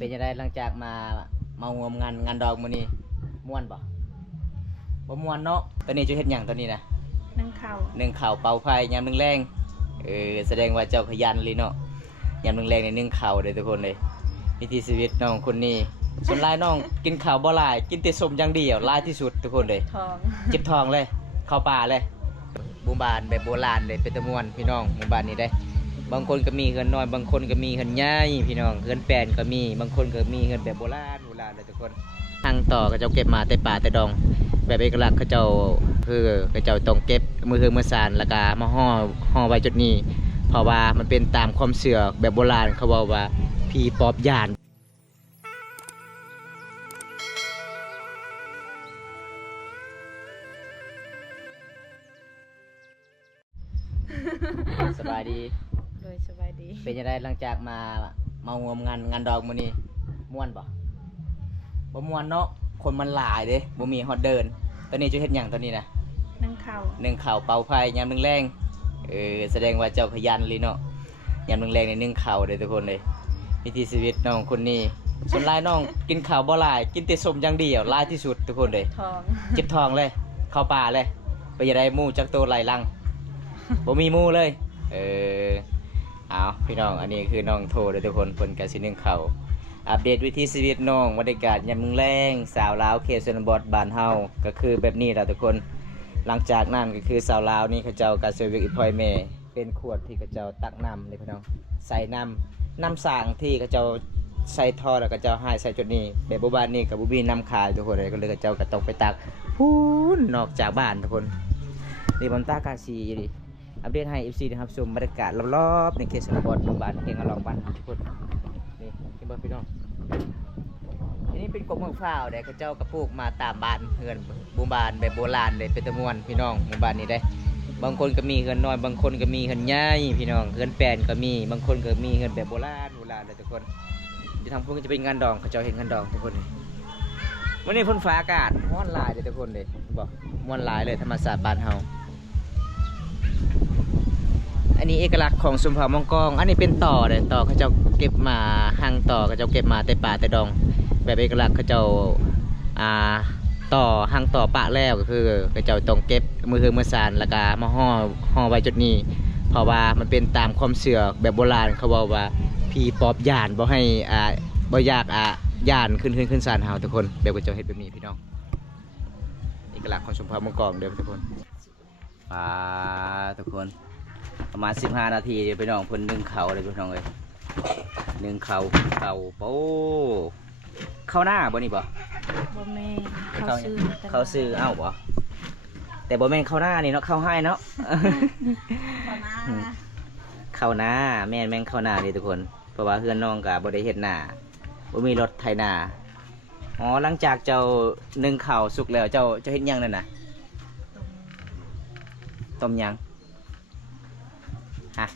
เป็นยังไงหลังจากมางวมงานดอกมื้อนี้ม่วนบ่ม่วนเนาะตอนนี้จะเฮ็ดหยังตอนนี้นะนึ่งข้าวเป่าไฟยามแรงแสดงว่าเจ้าขยันเลยเนาะยามแรงนี่นึ่งข้าวเด้อทุกคนเลยวิถีชีวิตน้องคนนี้ส่วนหลายน้องกินข้าวบ่หลายกินแต่ส้มอย่างเดียวหลายที่สุดทุกคนเลยท้องเจ็บท้องเลยเข้าป่าเลยหมู่บ้านแบบโบราณเลยเป็นตะม่วนพี่น้องหมู่บ้านนี้ได้บางคนก็มีเฮือนน้อยบางคนก็มีเฮือนใหญ่พี่น้องเฮือนแปลนก็มีบางคนก็มีเฮือนแบบโบราณเลยทุกคนทางต่อเขาเจ้าเก็บมาแต่ป่าแต่ดองแบบเอกลักษณ์เขาเจ้าคือเขาเจ้าต้องเก็บมือสานแล้วก็มาห่อไว้จุดนี้เพราะว่ามันเป็นตามความเชื่อแบบโบราณเขาบอกว่าผีปอบย่านสบายดีโดยสบายดีเป็นยังไงหลังจากมางวมงานดอกมื้อนี้ม่วนบ่ม่วนเนาะคนมันหลายเด้บ่มีฮอดเดินตอนนี้จะเฮ็ดหยังตอนนี้นะนึ่งข้าวเป่าไฟยามแรงแสดงว่าเจ้าขยันเลยเนาะยามแรงนี่นึ่งข้าวเด้อทุกคนเลยวิถีชีวิตน้องคนนี้ส่วนหลายน้องกินข้าวบ่หลายกินแต่ส้มอย่างเดียวหลายที่สุดทุกคนเลยท้องเจ็บท้องเลยเข้าป่าเลยไปยังไดหมู่จักโตไล่ลังบ่มีหมู่เลยเอาพี่น้องอันนี้คือน้องโทเด้อทุกคนเพิ่นก็สินึ่งข้าวอัปเดตวิถีชีวิตน้องบรรยากาศยามแรงสาวลาวเขตชนบทบ้านเฮาก็คือแบบนี้แหละทุกคนหลังจากนั้นก็คือสาวลาวนี่เขาเจ้าก็ช่วยเวียกอีพอยแม่เป็นขวดที่เขาเจ้าตักน้ำนี่พี่น้องใส่น้ำสร้างที่เขาเจ้าใส่ท่อแล้วก็เจ้าให้ใส่จุดนี้แบบโบราณนี่กับบุบีน้ำขายทุกคนเลยก็เลยเขาเจ้าก็ต้องไปตักพูนนอกจากบ้านทุกคนนี่บนตากาซีดิอัปเดตให้ FC นะครับชมบรรยากาศรอบๆในเขตชนบทหมู่บ้านเพียงอลองบ้านทุกคนนี่เป็นบ่พี่น้องอันนี้เป็นกบเมืองฟ้าวเขาเจ้ากระปุกมาตามบ้านเฮือนหมู่บ้านแบบโบราณเลยเป็นตะม่วนพี่น้องหมู่บ้านนี้ได้บางคนก็มีเฮือนน้อยบางคนก็มีเฮือนใหญ่พี่น้องเฮือนแปลนก็มีบางคนก็มีเฮือนแบบโบราณเลยทุกคนจะทำพวกจะเป็นงานดองเขาเจ้าเห็นงานดองทุกคนวันนี้ฝนฟ้าอากาศม่วนหลายเลยทุกคนเลยบอกม่วนหลายเลยธรรมศาสตร์บ้านเฮาอันนี้เอกลักษณ์ของสุมเผามังกรอันนี้เป็นต่อเลยต่อเขาเจ้าเก็บมาห่างต่อเขาเจ้าเก็บมาแต่ป่าแต่ดองแบบเอกลักษณ์เขาเจ้าต่อห่างต่อปะแล้วก็คือเขาเจ้าต้องเก็บมือสานแล้วก็มาห่อไว้จุดนี้เพราะว่ามันเป็นตามความเชื่อแบบโบราณเขาบอกว่าผีปอบย่านบ่ให้บ่อยากย่านขึ้นศาลเฮาทุกคนแบบเขาเจ้าเฮ็ดแบบนี้พี่น้องเอกลักษณ์ของสุมเผามังกรเด้อทุกคนทุกคนประมาณ15 นาทีเดี๋ยวไปน้องเพิ่นนึ่งเขาเลยพี่น้องเลยนึ่งเขาโป้เข้าหน้าบ่นี่บ่แม่เขาซื้อเอ้าบ่แต่บ่แม่นเข้าหน้านี่เนาะเข้าให้เนาะเข้าหน้าแม่นเข้าหน้านี่ทุกคนเพราะว่าเฮือนน้องก็บ่ได้เฮ็ดหน้าบ่มีรถไถนาอ๋อหลังจากเจ้านึ่งข้าวสุกแล้วเจ้าเฮ็ดหยังนั่นน่ะต้มหยัง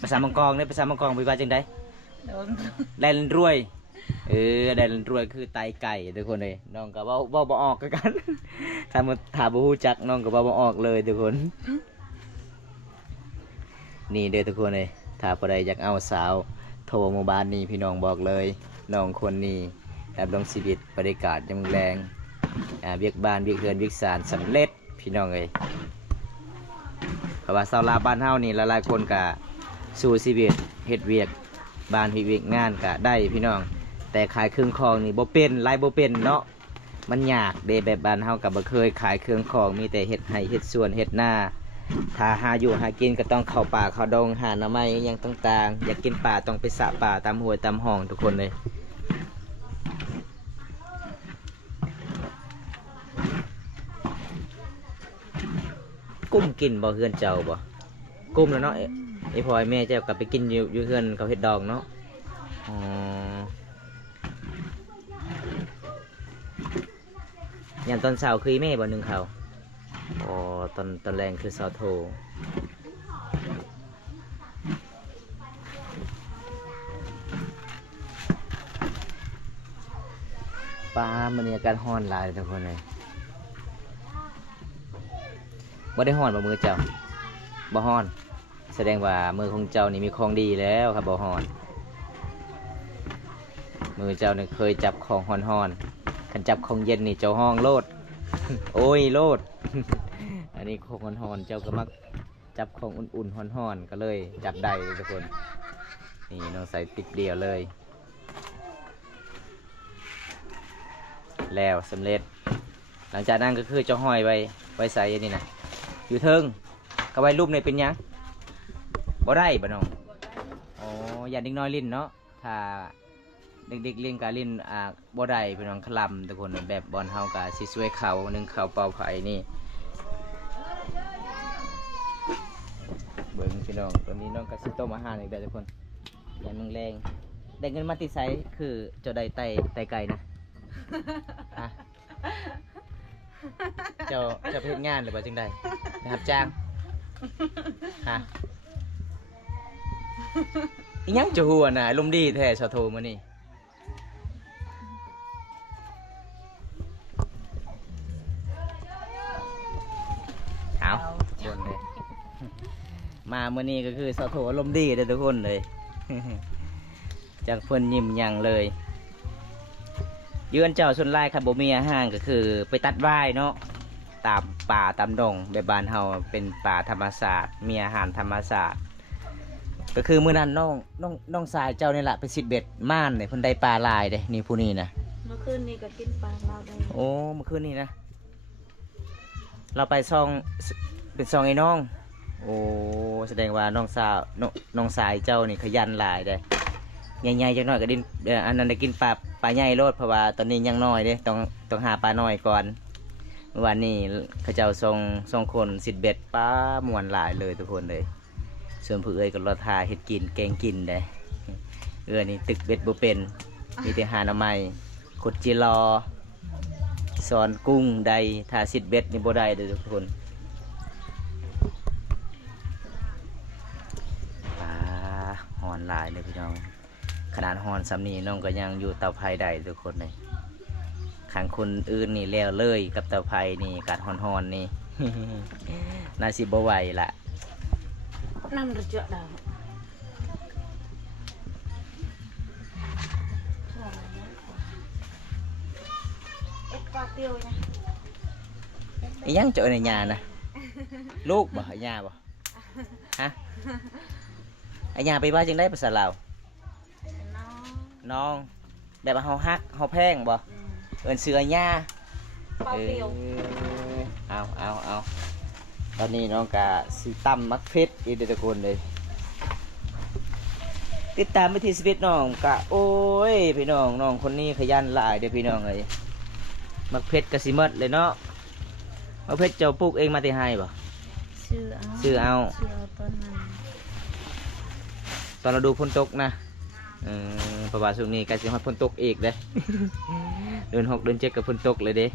ภาษามังกรเนี่ยภาษามังกรไปว่าจังได๋แดนรวยแดนรวยคือไตไก่ทุกคนเลยน้องก็บ่ออกกันถ้าบ่ฮู้จักน้องก็บ่ออกเลยทุกคนนี่เด้อทุกคนเลยถ้าผู้ใดอยากเอาสาวโทรหมู่บ้านนี้พี่น้องบอกเลยน้องคนนี้ดำรงชีวิตบรรยากาศยามแรงเวียกบ้านเวียกเฮือนเวียกศาลสำเร็จพี่น้องเอ้ยเพราะว่าชาวลาวบ้านเฮานี่หลายๆคนก็สู่ชีวิตเฮ็ดเวียกบ้านเฮ็ดเวียกงานก็ได้พี่น้องแต่ขายเครื่องของนี่บ่เป็นหลายบ่เป็นเนาะมันยากเด้แบบบ้านเฮาก็บ่เคยขายเครื่องของมีแต่เฮ็ดไร่เฮ็ดสวนเฮ็ดนาถ้าหาอยู่หากินก็ต้องเข้าป่าเข้าดงหาหน่อไม้อหยังต่างๆอยากกินป่าต้องไปสระป่าตามห้วยตามห้องทุกคนเลยกุ้มกินบ่เฮือนเจ้าบ่กุ้มแล้วเนาะไอ้พ่อไอ้แม่เจ้ากลับไปกินอยู่เฮือนเขาเฮ็ดดองเนาะอย่างตอนเช้าคือแม่บ่นึ่งข้าวตอนแรงคือสาวโทปลามันอากาศร้อนหลายทุกคนเลยบ่ได้ร้อนบ่มือเจ้าบ่ร้อนแสดงว่ามือของเจ้านี่มีของดีแล้วครับบ่ฮ้อน มือเจ้าเนี่ยเคยจับของฮ้อนๆคันจับของเย็นนี่เจ้าห้องโลด โอ้ยโลด อันนี้ของฮ้อนๆเจ้าก็มักจับของอุ่นๆฮ้อนๆก็เลยจับได้ทุกคนนี่น้องใส่ติ๊กเดียวเลย แล้วสำเร็จหลังจากนั้นก็คือเจ้าห้อยไว้ใส่อันนี้นะอยู่เทิงก็ไว้รูปในเป็นหยังบ่ได้บ่น้องอ๋ออย่าเด็กน้อยลิ้นเนาะถ้าเด็กๆเล่นการเล่นบ่ได้พี่น้องคลำทุกคนแบบบอลเฮากะสิสวยเขาหนึ่งเขาเป่าไผ่นี่เบิ่งพี่น้องตอนนี้น้องก็สิต้มอาหารอีกแล้วทุกคนอย่างแรงๆได้เงินมาติดไสคือเจ้าได้ไต่ไก่นะ อะเจ้าเพศงานหรือเปล่าจึงได้นะครับจ้างฮะอีหยังจะหัวน่ะลมณ์ดีแท้ชาวโทมื้อนี้เอาบนเลย มามื้อนี้ก็คือชาวโทอารมณ์ดีเลยทุกคนเลย จากเพิ่นยิ้มหยังเลยยืนเจ้าส่วนไล่ครับบ่มีอาหารก็คือไปตัดว่ายเนาะตามป่าตามดงแบบบ้านเฮาเป็นป่าธรรมศาสตร์มีอาหารธรรมศาสตร์ก็คือมื้อนั้นน้องสายเจ้านี่แหละไปสิเบ็ดม่านเนี่ยเพิ่นได้ปลาลายเด้นี่ผู้นี้นะ เมื่อคืนนี้ก็กินปลาเราได้ โอ้เมื่อคืนนี้นะเราไปซองเป็นซองไอ้น้องโอ้แสดงว่าน้องสายเจ้านี่ขยันหลายเด้ใหญ่ๆจังหน่อยก็ดินอันนั้นได้กินปลาใหญ่โลดเพราะว่าตอนนี้ยังน้อยเด้ต้องหาปลาน้อยก่อนเมื่อวานนี้เขาเจ้าส่งคนสิเบ็ดปลามวนหลายเลยทุกคนเลยส่วนผู้เอ้ยก็รอทาเฮ็ดกินแกงกินได้นี่ตึกเบ็ดบ่เป็นมีแต่หาหน่อไม้ขุดจิรอสอนกุ้งใดทาสิเบ็ดนี่บ่ได้เด้อทุกคนปลาหอนหลายเลยพี่น้องขนาดฮอนสำนีน้องก็ยังอยู่เตาไผ่ได้ทุกคนเลยขังคนอื่นนี่แล้วเลยกับเตาไผ่นี่กัดฮอนๆนี่ น่าสิบ่ไหวละ น้ำระเจาะดาวเอ็ดปลาเตียวนะ อีหยังเจอในญานะ ลูกบ่ไอ้ญาบ่ฮะไอ้ญาไปว่าจึงได้ภาษาลาว น้อง น้องแบบว่าเฮาฮักเฮาแพงบ่เอิ้นเสือญา ปลาเตียว เอาตอนนี้น้องกะสีตั้มมักเพชรอีเดอทุกคนเลยติดตามวิธีชีวิตน้องกะโอ้ยพี่น้องคนนี้ขยันหลายเด้อพี่น้องเลยมักเพชรกะสิหมดเลยเนาะมักเพชรเจ้าปลูกเองมาแต่ให้บ่ ชื่อเอา ชื่อเอา ต้นนั้น ตอนเราดูฝนตกนะเพราะว่าช่วงนี้ใกล้สิฮอดฝนตกอีกเด้ เดือน6เดือน7ก็ฝนตกเลยเด้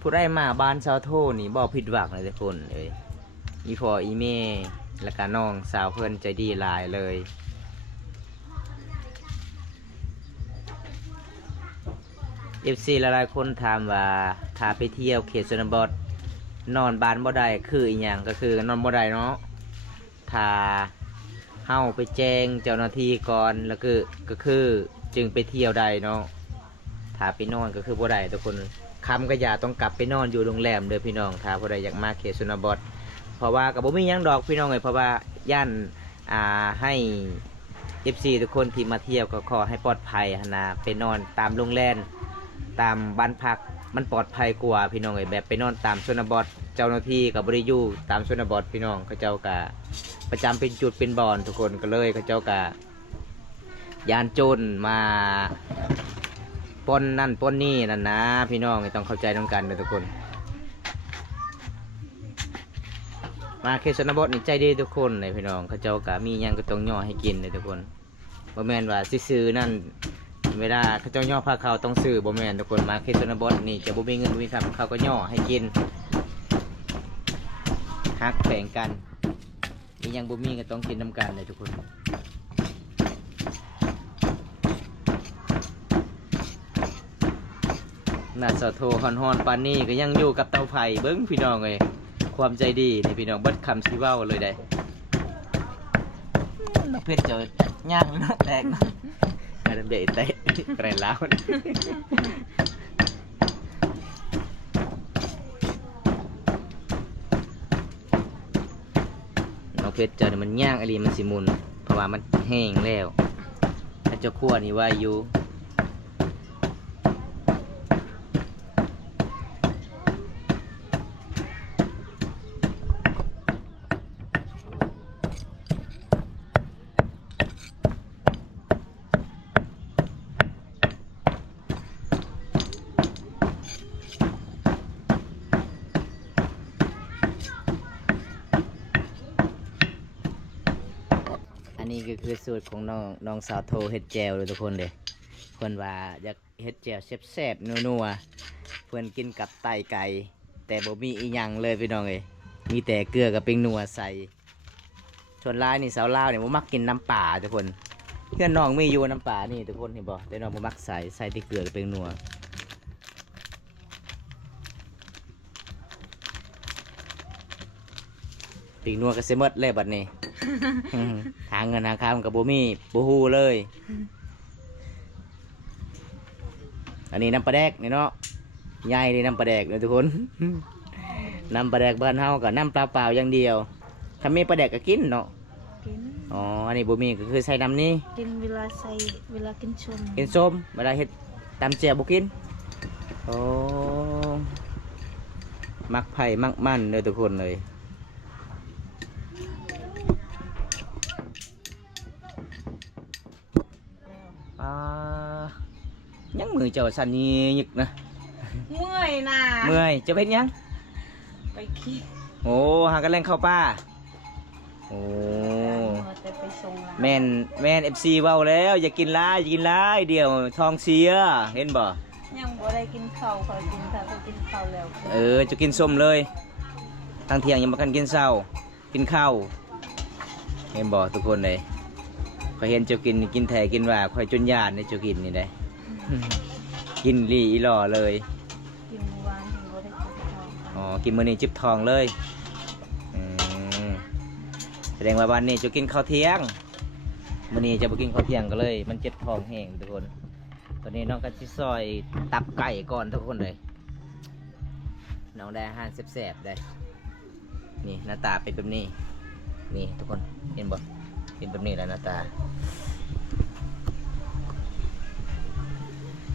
ผู้ได้มาบ้านชาวโทนี่บ่ผิดหวังเลยทุกคนเลยอีพ่ออีแม่และก็น้องสาวเพิ่นใจดีหลายเลยFC หลายๆคนถามว่าถ้าไปเที่ยวเขตชนบทนอนบ้านบ่ได้คืออีหยังก็คือนอนบ่ได้เนาะถ้าเฮาไปแจ้งเจ้าหน้าที่ก่อนแล้วก็คือจึงไปเที่ยวได้เนาะถ้าไปนอนก็คือบ่ได้ทุกคนคำก็อย่าต้องกลับไปนอนอยู่โรงแรมเด้อพี่น้องถ้าผู้ใดอยากมาเขตชนบทเพราะว่าก็บ่มีหยังดอกพี่น้องเอ้ยเพราะว่าย่านให้ FC ทุกคนที่มาเที่ยวก็ขอให้ปลอดภัยหั่นน่ะไปนอนตามโรงแรมตามบ้านพักมันปลอดภัยกว่าพี่น้องเอ้ยแบบไปนอนตามชนบทเจ้าหน้าที่กับบริยูตามชนบทพี่น้องเขาเจ้ากะประจำเป็นจุดเป็นบอนทุกคนก็เลยเขาเจ้ากะยานโจรมาปนนั่นปนนี่นั่นนะพี่น้องต้องเข้าใจต้องกันนะทุกคนมาเขตชนบทนี่ใจดีทุกคนเลยพี่น้องเขาเจ้ากะมีหยังก็ต้องย่อให้กินเลยทุกคนบ่แม่นว่าซื้อๆนั่นเวลาเขาเจ้าย่อผ้าเขาต้องซื้อบ่แม่นทุกคนมาเขตชนบทนี่จะบ่มีเงินบ่มีคำเขาก็ย่อให้กินฮักแข่งกันมียังบ่มีก็ต้องกินน้ำกันเลยทุกคนน่าสะโทฮอนๆปานนี้ก็ยังอยู่กับเตาไผ่เบิ้งพี่น้องเลย ความใจดีนี่พี่น้องเบิดคำชี้เว้าเลยได้น้องเพชรเจอย่างเนาะแตกเนาะอะไรเบะเตะอะไรแล้วน้องเพชรเจนี่มันย่างอะไรมันสิมุนเพราะว่ามันแห้งแล้วถ้าเจ้าขั้วนี่ว่าอยู่อันนี้ก็คือสูตรของน้องสาวโทเฮ็ดแจวเลยทุกคนเลยเพิ่นว่าอยากเฮ็ดแจวแซ่บๆนัวๆเพิ่นกินกับไตไก่แต่บ่มีอีหยังเลยพี่น้องเอ้ยมีแต่เกลือกับเป็นนัวใส่ชนร้ายนี่สาวลาวเนี่ยบ่มักกินน้ำป่าทุกคนเพื่อนน้องมีอยู่น้ำป่านี่ทุกคนเห็นบ่แต่น้องบ่มักใส่แต่เกลือกับเป็นนัวปิงนัวก็สิหมดเลยบัดนี้ หาเงินหาคำกับบ่มีบ่ฮู้เลย อันนี้น้ำปลาแดกนี่เนาะใหญ่นี่น้ำปลาแดกเลยทุกคน น้ำปลาแดกบ้านเฮากับน้ำเปล่าๆอย่างเดียวถ้ามีปลาแดกก็กินเนาะ กิน อ๋ออันนี้บ่มีก็คือใส่น้ำนี้ กินเวลาใส่เวลากินชม กินส้มเวลาเฮ็ดตำแจ่วบ่กินโอ้มักไผ่มักมันเลยทุกคนเลยยังมือเจ้าสันนี่ยึกนะ เมื่อยน่ะ เมื่อยจะเป็นยัง ไปขี้ โอ้หากันแล่งเข้าป่าโอ้ แต่ไปส่งละ แม่น FC เว้าแล้วอย่ากินหลายอย่ากินหลายเดี๋ยวท้องเสียเห็นบ่ ยังบ่ได้กินข้าวขอกินข้าวก็กินข้าวแล้ว จะกินส้มเลยทางเที่ยงยังบ่กันกินเช้ากินข้าวเห็นบ่ทุกคนเลยข้อยเห็นเจ้ากินแท้กินว่าข้อยจนญาติในเจ้ากินนี่ได้ กินลีอีหล่อเลย กินเมื่อวานยังบ่ได้กินข้าว อ๋อกินมื้อนี้จิบทองเลยอืมแสดงว่าวันนี้จะกินข้าวเที่ยงมื้อนี้จะบ่กินข้าวเที่ยงก็เลย มันเจ็บท้องแห้งทุกคนตอนนี้น้องก็สิซอยตับไก่ก่อนทุกคนเลยน้องได้อาหารแซ่บๆได้นี่หน้าตาเป็นแบบนี้นี่ทุกคนเห็นบ่เป็นแบบนี้แหละหน้าตา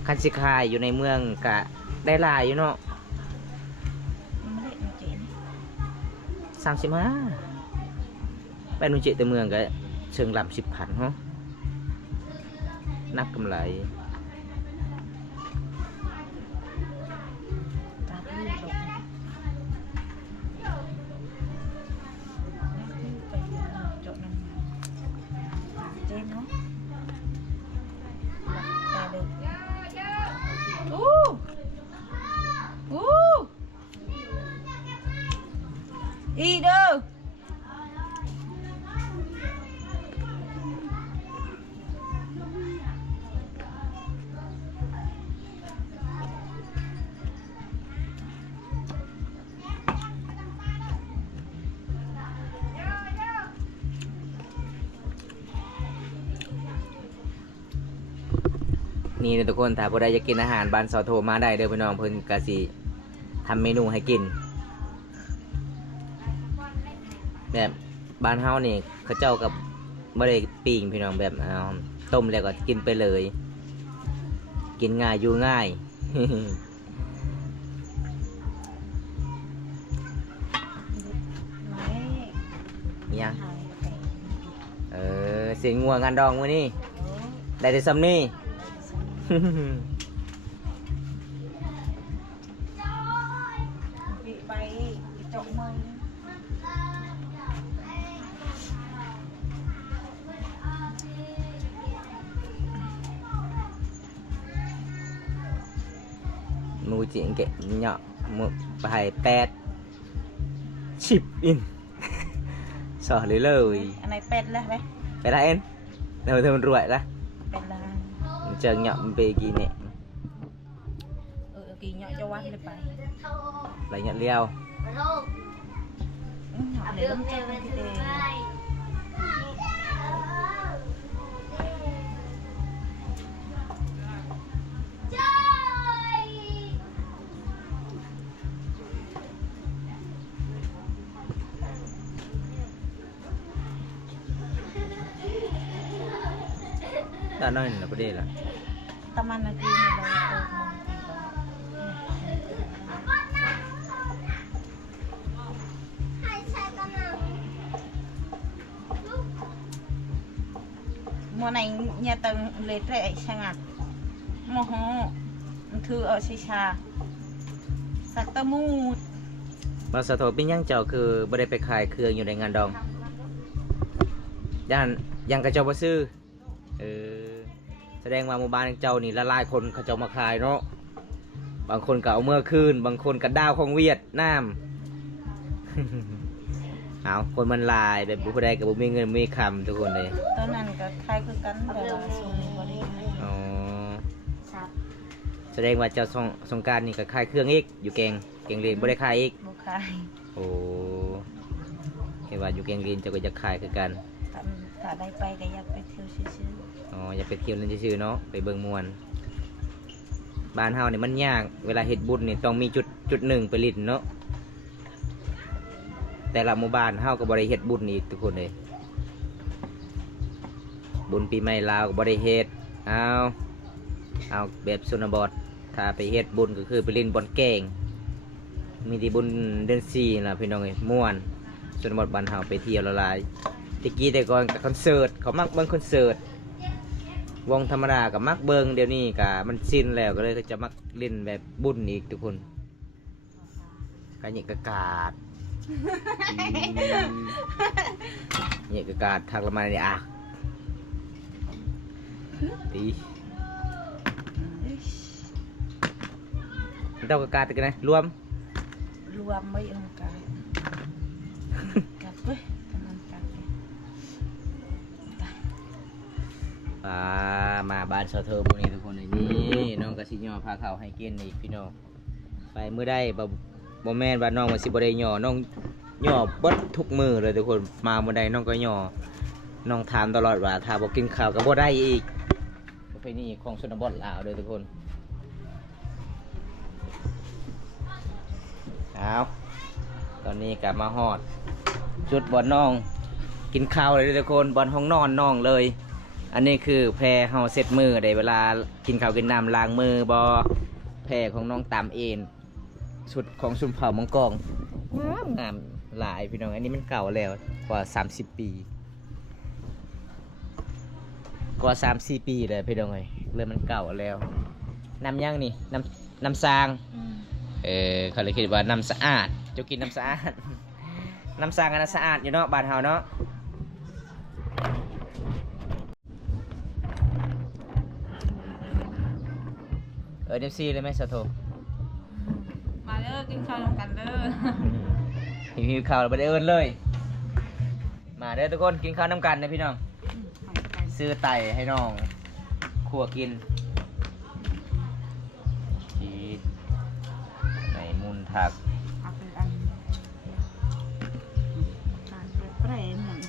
คันสิขายอยู่ในเมืองกะได้หลายอยู่เนาะ ยังไม่ได้มาเจน 35ไปนุ่นเจแต่เมืองก็เชิงลำ10,000ฮะนับกำไร ตาพี่ดอกไปจดนั่นเจนเนาะตาเดิมอีเด้อนี่นะทุกคนถ้าผู้ใดอยากกินอาหารบ้านสอโทรมาได้เด้อพี่น้องเพิ่นกะสิทำเมนูให้กินแบบบ้านเฮานี่เขาเจ้ากับบ่ได้ปิ้งพี่น้องแบบต้มแล้วก็กินไปเลย กินง่ายอยู่ง่าย ยัง เสียงงัวงานดองมื้อนี้ได้แต่ซ้ำนี่ ไปเจาะมือ มูจิงเกะเนาะมูไป10 อิน สอเลยเลย อันไหนเป็ดแล้วไหม ไปละเอ็นเดี๋ยวเธอมันรวยละ เป็ดละ มันเจอเนาะมันไปกี่เนี่ย กี่nhọ cho qua điไป ไรเงี้ยเลี้ยว Nhỏ lấy lông chân cái đề. ตาน้อยน่ะบ่ได้ล่ะ Taman lagi ni lah untuk mengtiba. Mùa này nhà tầng lệ trệ sangat. Moho thư ở xì xà. Sạc tơ mút. มาสะโทเป็นหยังเจ้าคือบ่ได้ไปขายเครื่องอยู่ในงานดองย่านยังกระเจ้าบ่ซื้อแสดงว่าหมู่บ้านเจ้านี่ละลายคนเขาเจ้ามาขายเนาะบางคนก็เอาเมื่อคืนบางคนก็ดาวของเวียดนาม เอาคนมันลายแบบผู้ใดก็บ่มีเงินมีคำทุกคนเลย Tao nàn cả khai cứ cắn để là xuống vào đi. อ๋อแสดงว่าเจ้าสงกรานต์นี่ก็ขายเครื่องอีกอยู่แกงเรียนบ่ได้ขายอีก Bộ khai. โอ้เห็นว่าอยู่แกงเรียนเจ้าก็จะขายคือกัน Thả đây bay cái giặc phải thiêu xíu xíu. อ๋ออย่าไปเที่ยวนั่นซื่อๆเนาะไปเบิ่งมวนบ้านเฮานี่มันยากเวลาเฮ็ดบุญนี่ต้องมีจุดหนึ่งไปลิ้นเนาะแต่ละหมู่บ้านเฮาก็บ่ได้เฮ็ดบุญนี่ทุกคนเลยบุญปีใหม่ลาวก็บ่ได้เฮ็ดเอาแบบชนบทถ้าไปเฮ็ดบุญก็คือไปลิ้นบอนแกงมีที่บุญเดือน4ล่ะพี่น้องเอ้ยม่วนชนบทบ้านเฮาไปเที่ยวละลายตะกี้แต่ก่อนกับคอนเสิร์ตเขามักเบิ่งคอนเสิร์ตวงธรรมดากับมักเบิงเดี๋ยวนี้กะมันสิ้นแล้วก็เลยก็จะมักเล่นแบบบุญอีกทุกคนกะเหยกะกาดเหยกะกาดทักละมาเนี่ยตีมันเต้ากะกาดกันนะรวม Luam mấy ông cái. Cắt với. Taman cắt đi. มาบ้านเสาเธอพวกนี้ทุกคนเลยนี่น้องกะสิย่อพาเขาให้กินอีกพี่น้องไปมื้อได้บ่แม่นว่าน้องว่าสิบ่ได้ย่อน้องย่อเบิดทุกมื้อเลยทุกคนมามื้อใดน้องก็ย่อน้องถามตลอดว่าถ้าบ่กินข้าวก็บ่ได้อีกประเพณีของชนบทลาวเด้อทุกคนเอาตอนนี้กลับมาฮอดจุดบ่อนน้องกินข้าวเลยเด้อทุกคนบ่อนห้องนอนน้องเลยอันนี้คือแพรเฮาเสร็จมือได้เวลากินข้าวกินน้ำล้างมือบอแพรของน้องตามเองชุดของชุมเผ่ามังกรงามหลายพี่น้องอันนี้มันเก่าแล้วกว่า30 ปีกว่า3-4 ปีเลยพี่น้องเลยมันเก่าแล้วน้ำย่างนี่น้ำซางเขาเลยคิดว่าน้ำสะอาดจะกินน้ำสะอาด น้ำซางอันนั้นสะอาดอยู่เนาะบ้านเฮาเนาะเดฟซีเลยไหมสะโท Mà đỡ kinh khai lòng cắn đỡ. หิวข้าวเราไปได้เอินเลย มาเด้อทุกคนกินข้าวน้ำกันนะพี่น้องซื้อไต่ให้น้องขัวกินชีสในมุนถัก Apa ăn. Ăn cái prem này.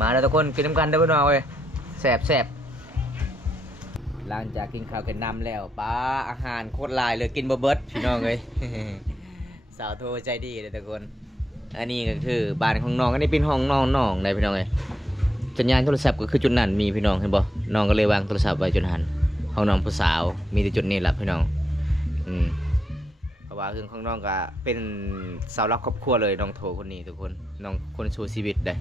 มาแล้วทุกคนกินน้ำกันได้อพี่น้องเว้ยแสบหลังจากกินข้าวกันน้ำแล้วป้าอาหารโคตรหลายเลยกินบ่เบิดพี่น้องเว้ย สาวโทรใจดีเลยทุกคนอันนี้ก็คือบ้านของน้องอันนี้เป็นห้องน้องได้พี่น้องเว้ยสัญญาณโทรศัพท์ก็คือจุดนั้นมีพี่น้องเห็นบ่น้องก็เลยวางโทรศัพท์ไว้จุดหันห้องน้องผู้สาวมีแต่จุดนี้แหละพี่น้องเพราะว่าคือของน้องก็เป็นเสาหลักครอบครัวเลยน้องโทรคนนี้ทุกคนน้องคนชูชีวิตได้